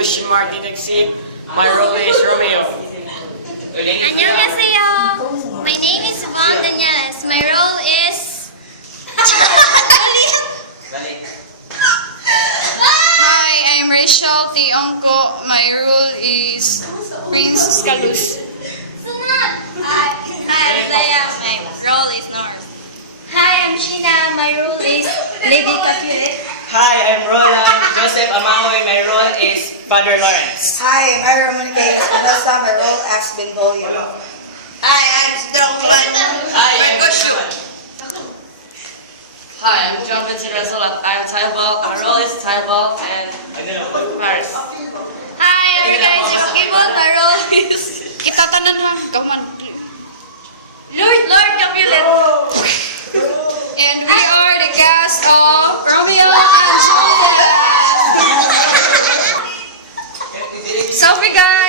question mark didn't exist. My role is Romeo. 안녕하세요. My name is Yvonne Daniels. My role is... Hi, I'm Rachel Tionco. My role is Prince Scalus. Hi, I'm Leia. My role is North. Hi, I'm Sheena. My role is Lady Capulet. Hi, I'm Roland Joseph Amahoy. My role is Father Lawrence. Hi, I'm Ira Monica Espinosa. My role as Benvolio. Hi, I'm Strongman. Hi, I'm Joshua. Hi, I'm John Vincent Resolat. I'm Tybalt. My role is Tybalt and Paris. Hi, I'm Regina Gibon. My role is Itatanan ha. Kaman. Lord Capulet. And we are the cast of Romeo and Juliet. Sophie guys.